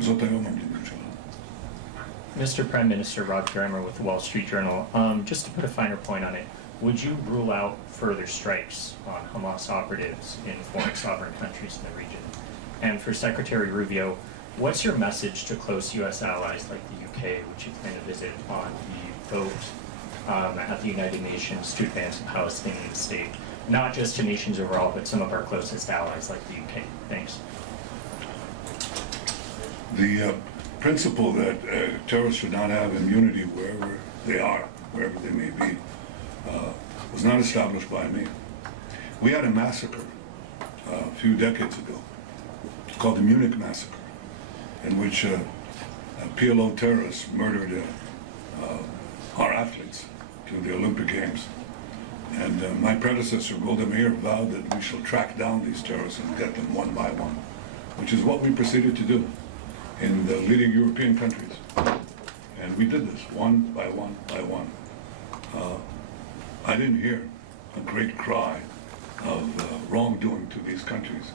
זאת היום המדיניות שלנו. Mr. Prime Minister, Rob Kramer with the Wall Street Journal. Just to put a finer point on it, would you rule out further strikes on Hamas operatives in foreign sovereign countries in the region? And for Secretary Rubio, what's your message to close U.S. allies like the UK, which you plan to visit on the vote at the United Nations to advance a Palestinian state? Not just to nations overall, but some of our closest allies like the UK. Thanks. The principle that terrorists should not have immunity wherever they are, wherever they may be, was not established by me. We had a massacre a few decades ago called the Munich Massacre, in which PLO terrorists murdered our athletes to the Olympic Games. And my predecessor, Golda Meir, vowed that we shall track down these terrorists and get them one by one, which is what we proceeded to do in the leading European countries. And we did this one by one by one. I didn't hear a great cry of wrongdoing to these countries.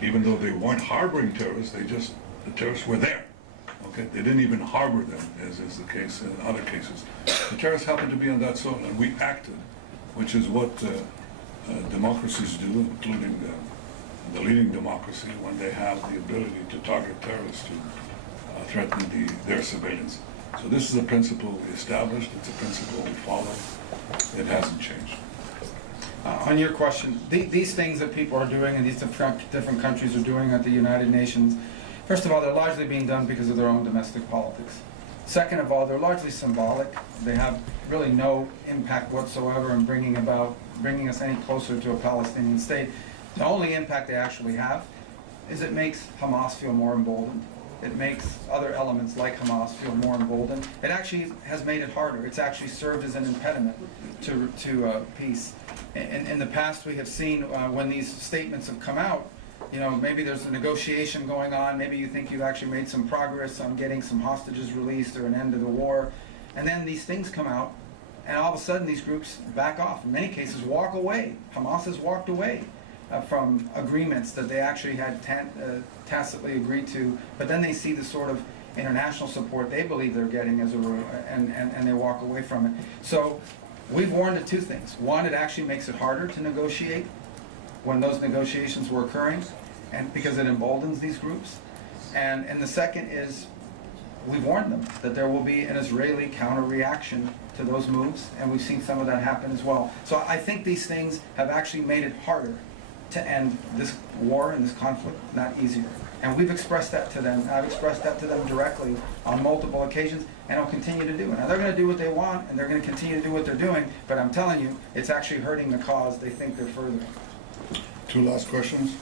Even though they weren't harboring terrorists, the terrorists were there. Okay? They didn't even harbor them, as is the case in other cases. The terrorists happened to be on that soil, and we acted, which is what democracies do, including the leading democracy, when they have the ability to target terrorists to threaten their civilians. So this is a principle we established. It's a principle we follow. It hasn't changed. On your question, these things that people are doing and these different countries are doing at the United Nations, first of all, they're largely being done because of their own domestic politics. Second of all, they're largely symbolic. They have really no impact whatsoever in bringing us any closer to a Palestinian state. The only impact they actually have is it makes Hamas feel more emboldened. It makes other elements like Hamas feel more emboldened. It actually has made it harder. It's actually served as an impediment to peace. In the past, we have seen when these statements have come out, you know, maybe there's a negotiation going on, maybe you think you've actually made some progress on getting some hostages released or an end to the war, and then these things come out, and all of a sudden these groups back off. In many cases, walk away. Hamas has walked away from agreements that they actually had tacitly agreed to, but then they see the sort of international support they believe they're getting as and they walk away from it. So we've warned of two things. One, it actually makes it harder to negotiate when those negotiations were occurring, and because it emboldens these groups. And the second is, we've warned them that there will be an Israeli counter-reaction to those moves, and we've seen some of that happen as well. So I think these things have actually made it harder to end this war and this conflict, not easier. And we've expressed that to them. I've expressed that to them directly on multiple occasions, and I'll continue to do it. Now, they're going to do what they want, and they're going to continue to do what they're doing, but I'm telling you, it's actually hurting the cause they think they're furthering. Two last questions.